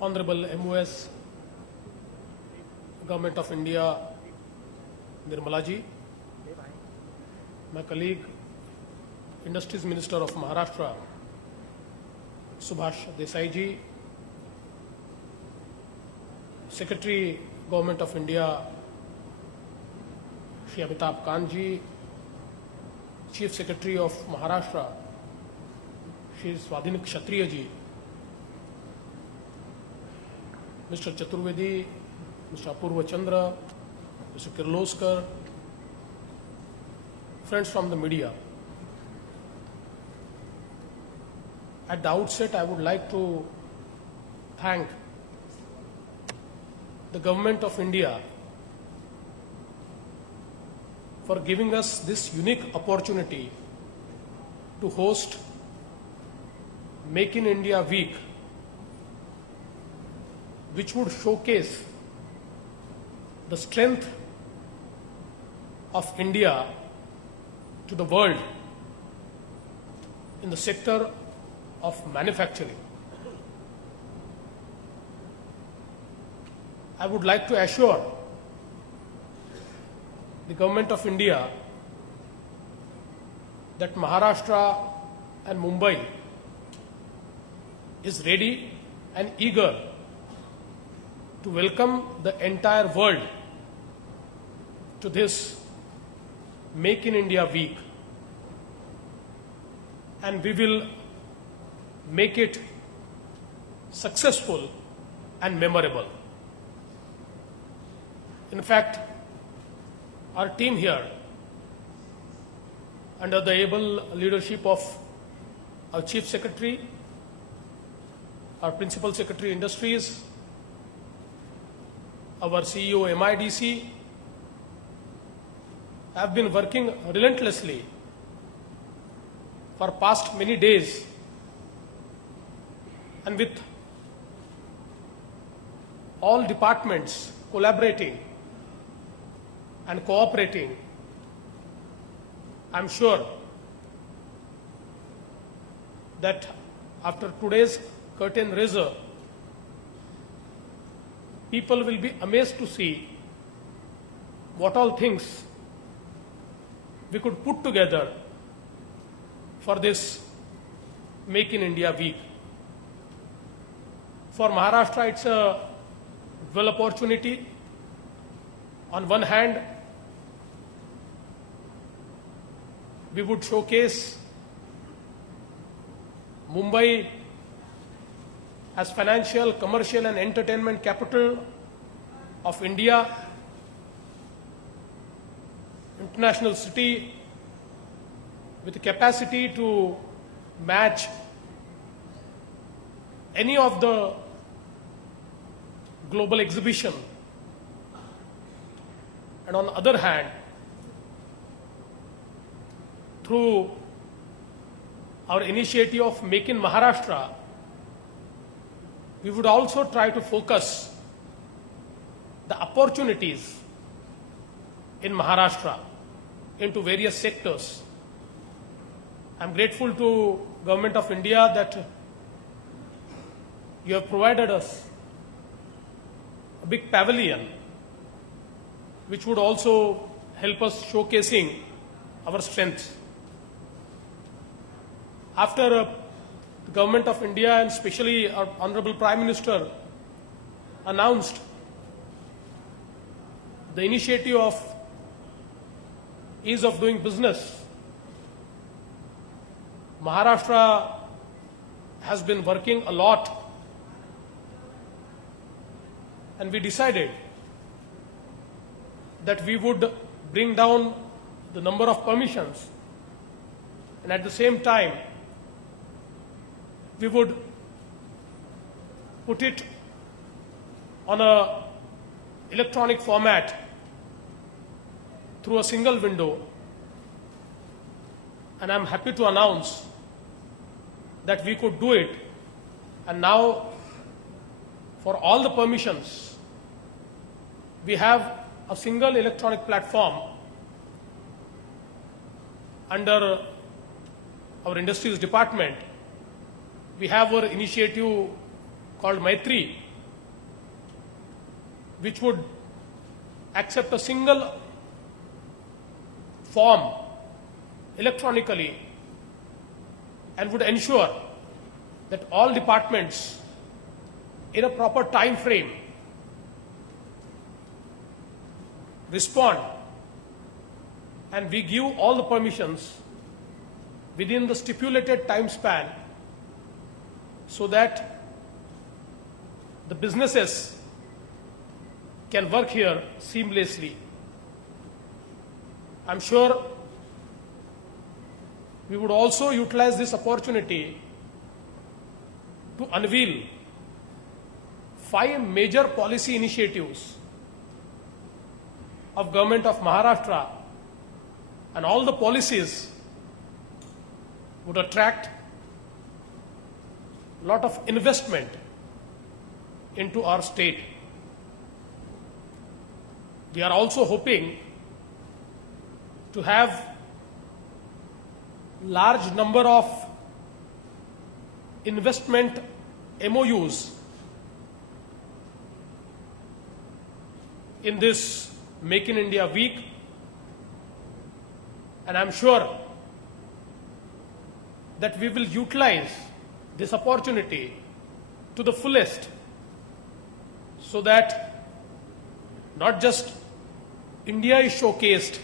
Honorable MOS, Government of India, Nirmala ji, my colleague, Industries Minister of Maharashtra, Subhash Desai ji, Secretary, Government of India, Shri Amitabh Kant ji, Chief Secretary of Maharashtra, Shri Swadhin Kshatriya ji, Mr. Chaturvedi, Mr. Apurva Chandra, Mr. Kirloskar, friends from the media. At the outset, I would like to thank the Government of India for giving us this unique opportunity to host Make in India Week, which would showcase the strength of India to the world in the sector of manufacturing. I would like to assure the Government of India that Maharashtra and Mumbai is ready and eager to welcome the entire world to this Make in India Week, and we will make it successful and memorable. In fact, our team here, under the able leadership of our Chief Secretary, our Principal Secretary Industries, our CEO MIDC, have been working relentlessly for past many days, and with all departments collaborating and cooperating, I'm sure that after today's curtain raiser, people will be amazed to see what all things we could put together for this Make in India Week. For Maharashtra, it's a well opportunity. On one hand, we would showcase Mumbai as financial, commercial and entertainment capital of India, international city with the capacity to match any of the global exhibition. And on the other hand, through our initiative of Make in Maharashtra, we would also try to focus the opportunities in Maharashtra into various sectors. I'm grateful to Government of India that you have provided us a big pavilion which would also help us showcasing our strengths. After the Government of India and especially our Honorable Prime Minister announced the initiative of ease of doing business, Maharashtra has been working a lot, and we decided that we would bring down the number of permissions, and at the same time we would put it on a electronic format through a single window. And I'm happy to announce that we could do it, and now for all the permissions we have a single electronic platform under our industries department. We have our initiative called Maitri, which would accept a single form electronically and would ensure that all departments in a proper time frame respond, and we give all the permissions within the stipulated time span so that the businesses can work here seamlessly. I'm sure we would also utilize this opportunity to unveil 5 major policy initiatives of Government of Maharashtra, and all the policies would attract a lot of investment into our state. We are also hoping to have large number of investment MOUs in this Make in India week, and I'm sure that we will utilize this opportunity to the fullest so that not just India is showcased,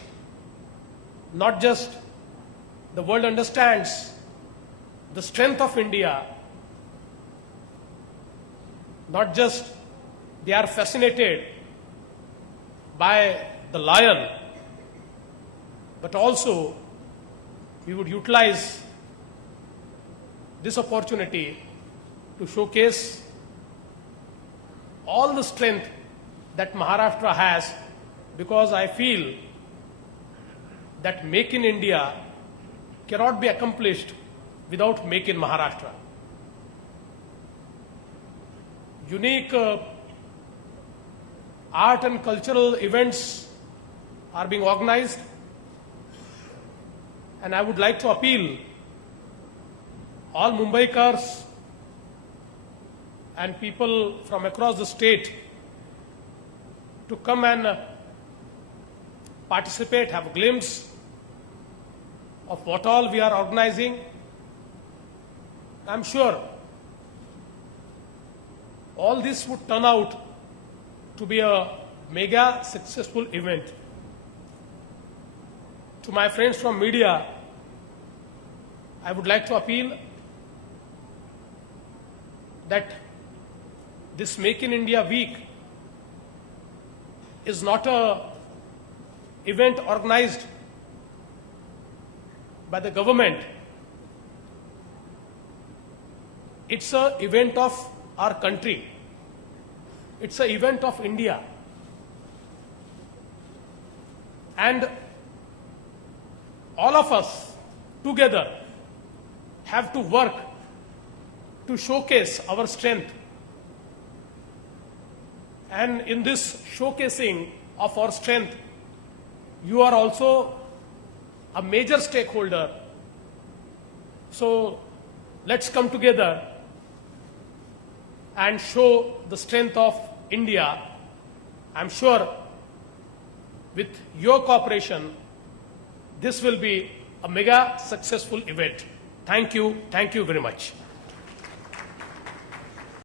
not just the world understands the strength of India, not just they are fascinated by the lion, but also we would utilize this opportunity to showcase all the strength that Maharashtra has, because I feel that Make in India cannot be accomplished without Make in Maharashtra. Unique art and cultural events are being organized, and I would like to appeal all Mumbaikars and people from across the state to come and participate, have a glimpse of what all we are organizing. I'm sure all this would turn out to be a mega successful event. To my friends from media, I would like to appeal that this Make in India week is not a event organized by the government. It's an event of our country. It's an event of India. And all of us together have to work to showcase our strength. And in this showcasing of our strength, you are also a major stakeholder. So let's come together and show the strength of India. I'm sure with your cooperation, this will be a mega successful event. Thank you very much.